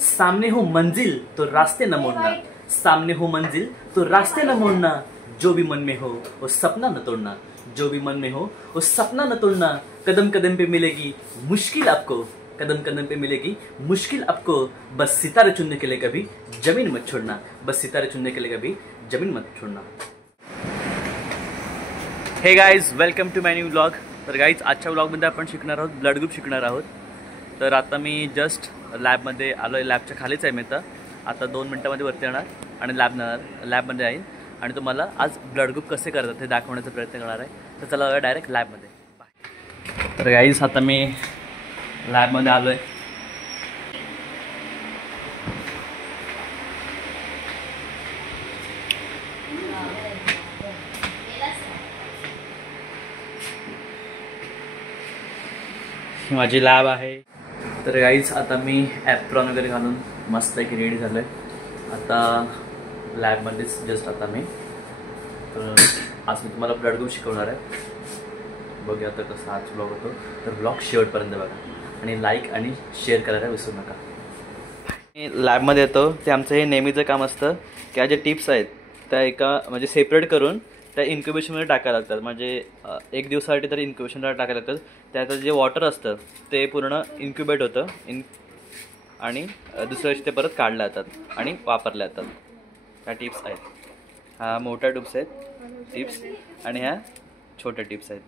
सामने हो मंजिल तो रास्ते न मोड़ना, सामने हो मंजिल तो रास्ते न मोड़ना, जो भी मन में हो वो सपना न तोड़ना, जो भी मन में हो वो सपना न तोड़ना। कदम कदम पे मिलेगी मुश्किल आपको, कदम कदम पे मिलेगी मुश्किल आपको, बस सितारे चुनने के लिए कभी जमीन मत छोड़ना, बस सितारे चुनने के लिए कभी जमीन मत छोड़ना। Hey guys, welcome to my new vlog. तर गाइज, आजच्या व्लॉगमध्ये आपण शिकणार आहोत, ब्लड ग्रुप शिकणार आहोत। तर आता मी जस्ट लॅबमध्ये आलो आहे, लॅबच्या खालीच आहे मी आता 2 मिनटामध्ये वरती येणार आणि लॅबमध्ये आहे आणि तुम्हाला आज ब्लड ग्रुप कसे करतात हे दाखवण्याचा प्रयत्न करणार आहे। तर चला डायरेक्ट लॅबमध्ये। तर गाइज, आता मी लॅबमध्ये आलो आहे। माझी लॅब आहे। तर गाइज, आता मी ॲप्रॉन वगैरे घालून मस्त एक रेडी झालो आहे। आता लॅबमध्येच जस्ट आता मी आज मी तुम्हाला ब्लड ग्रुप शिकवणार आहे। बघूया आता कसा आज ब्लॉग होतो। तर ब्लॉग शेवटपर्यंत बघा आणि लाईक आणि शेअर करायला विसरू नका। लॅबमध्ये येतो ते आमचं हे नेहमीचं काम असतं की जे टिप्स आहेत त्या एका म्हणजे सेपरेट करून त्या इन्क्युबेशनमध्ये टाकायला लागतात। म्हणजे 1 दिवसासाठी तरी इन्क्युबेशनला टाकायला लागतात। त्याचं जे वॉटर असतं ते पूर्ण इन्क्युबेट होतं आणि दुसऱ्या दिवशी ते परत काढल्या जातात आणि वापरल्या जातात। ह्या टिप्स आहेत, हा मोठ्या टिप्स आहेत टिप्स आणि ह्या छोट्या टिप्स आहेत।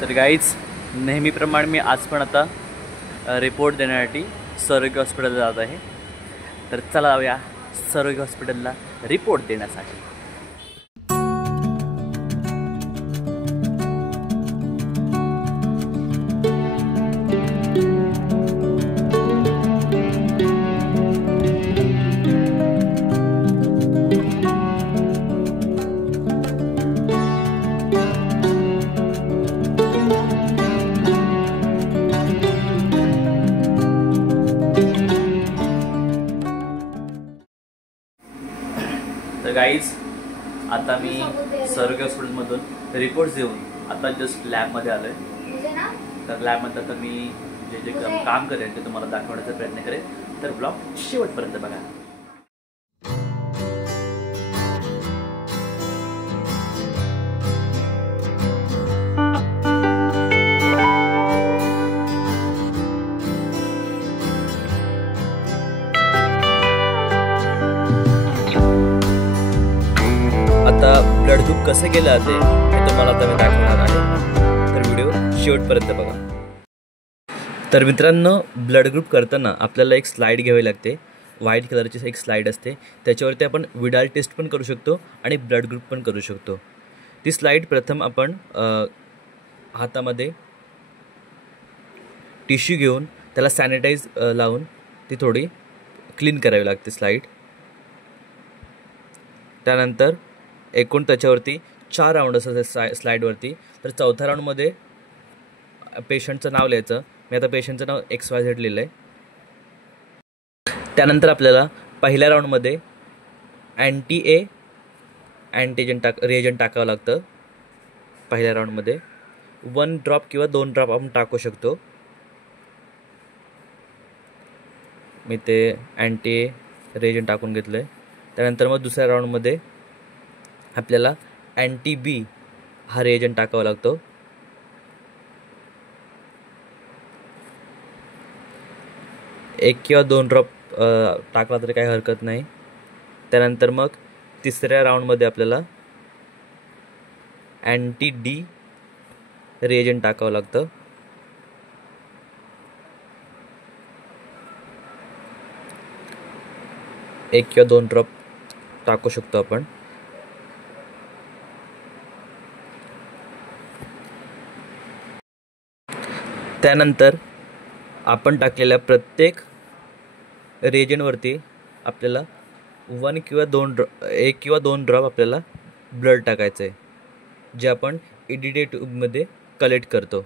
तर गाईज, नेहमीप्रमाणे मी आज पण आता रिपोर्ट देण्यासाठी सरोगी हॉस्पिटलला जात आहे। तर चला जाऊया सरोगी हॉस्पिटलला रिपोर्ट देण्यासाठी। तर गाईज, आता मी सरोगी हॉस्पिटलमधून रिपोर्ट्स देऊन आता जस्ट लॅबमध्ये आलो आहे। तर लॅबमध्ये आता मी जे काम करेन ते तुम्हाला दाखवण्याचा प्रयत्न करेन। तर ब्लॉग शेवटपर्यंत बघा। आता ब्लड ग्रुप कसे केले जाते हे तुम्हाला आता मी दाखवणार आहे। तर व्हिडिओ शेवटपर्यंत बघा। तर मित्रांनो, ब्लड ग्रुप करताना आपल्याला एक स्लाईड घ्यावी लागते। व्हाईट कलरची एक स्लाईड असते, त्याच्यावरती आपण विडाल टेस्ट पण करू शकतो आणि ब्लड ग्रुप पण करू शकतो। ती स्लाईड प्रथम आपण हातामध्ये टिश्यू घेऊन त्याला सॅनिटाईज लावून ती थोडी क्लीन करावी लागते स्लाईड। त्यानंतर एकूण त्याच्यावरती 4 राऊंड असतात स्लाईडवरती। तर चौथ्या राऊंडमध्ये पेशंटचं नाव लिहायचं। मी आता पेशंटचं नाव XYZ लिहिलं आहे। त्यानंतर आपल्याला पहिल्या राऊंडमध्ये अँटी-A अँटीजन रिएजंट टाकावं लागतं। पहिल्या राऊंडमध्ये 1 ड्रॉप किंवा 2 ड्रॉप आपण टाकू शकतो। मी ते अँटी-A रिएजंट टाकून घेतलं आहे। त्यानंतर मग दुसऱ्या राऊंडमध्ये आपल्याला अँटी-B हा रिएजंट टाकावा लागतो। 1 किंवा 2 ड्रॉप टाकला तरी काही हरकत नाही। त्यानंतर मग तिसऱ्या राऊंडमध्ये आपल्याला अँटी-D रिएजंट टाकावं लागतं। एक किंवा 2 ड्रॉप टाकू शकतो आपण। त्यानंतर आपण टाकलेल्या प्रत्येक रिएजंटवरती आपल्याला 1 किंवा 2 ड्रॉप आपल्याला ब्लड टाकायचं आहे, जे आपण EDTA ट्यूबमध्ये कलेक्ट करतो।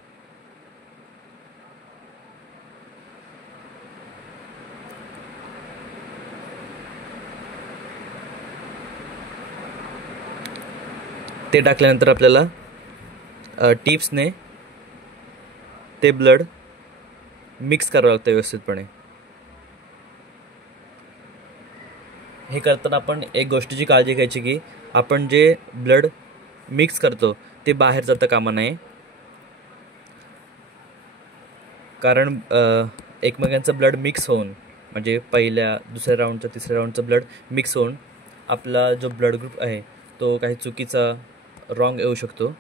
ते टाकल्यानंतर आपल्याला टिप्सने ते ब्लड मिक्स करावं लागतं व्यवस्थितपणे. हे करताना आपण एक गोष्टीची काळजी घ्यायची की आपण जे ब्लड मिक्स करतो ते बाहेर जाता कामा नये, कारण एकमेकांचं ब्लड मिक्स होऊन म्हणजे पहिल्या दुसऱ्या राऊंडचं तिसऱ्या राऊंडचं ब्लड मिक्स होऊन आपला जो ब्लड ग्रुप आहे तो काही चुकीचा रॉंग येऊ शकतो.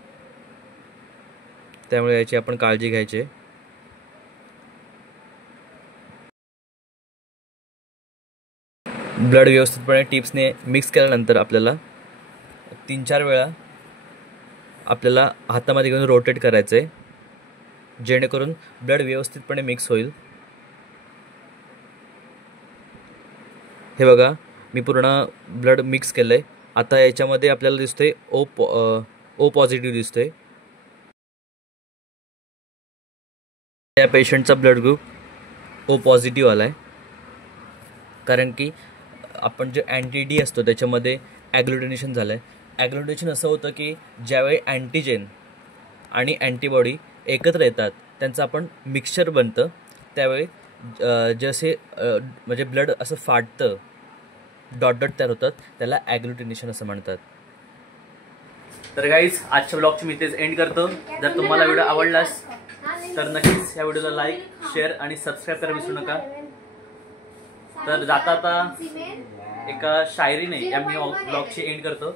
त्यामुळे याची आपण काळजी घ्यायची. ब्लड व्यवस्थितपणे टिप्सने मिक्स केल्यानंतर आपल्याला 3-4 वेळा आपल्याला हातामध्ये घेऊन रोटेट करायचं आहे, जेणेकरून ब्लड व्यवस्थितपणे मिक्स होईल. हे बघा, मी पूर्ण ब्लड मिक्स केलं आहे. आता याच्यामध्ये आपल्याला दिसतंय ओ पॉझिटिव्ह दिसतोय. त्या पेशंटचा ब्लड ग्रुप ओ पॉझिटिव्ह आला आहे, कारण की आपण जे अँटी डी असतो त्याच्यामध्ये ॲग्लुटिनेशन झालं आहे. ॲग्लुटिनेशन असं होतं की ज्यावेळी अँटीजेन आणि अँटीबॉडी एकत्र येतात त्यांचं आपण मिक्सचर बनतं, त्यावेळी जसे म्हणजे ब्लड असं फाटतं, डॉट डॉट तयार होतात, त्याला ॲग्लुटिनेशन असं म्हणतात. तर गाईज, आजच्या ब्लॉगची मी तेच एंड करतो. जर तुम्हाला व्हिडिओ आवडलास तर नक्कीच या व्हिडिओला लाईक, शेअर आणि सबस्क्राईब करायला विसरू नका. तर जाता आता एका शायरीने या मी ब्लॉगची एंड करतो.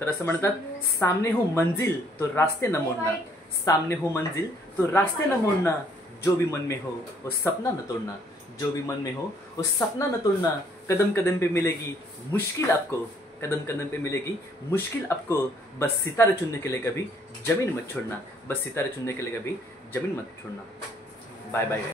तर असं म्हणतात, सामने हो मंजिल तो रास्ते न मोड़ना, सामने हो मंजिल तो रास्ते न मोड़ना, जो भी मन में हो वो सपना न तोड़ना, जो भी मन में हो वो सपना न तोड़ना, कदम कदम पे मिलेगी मुश्किल आपको, कदम कदम पे मिलेगी मुश्किल आपको, बस सितारे चुनने के लिए कभी जमीन मत छोड़ना, बस सितारे चुनने के लिए कभी जमीन मत छोड़ना. Bye bye.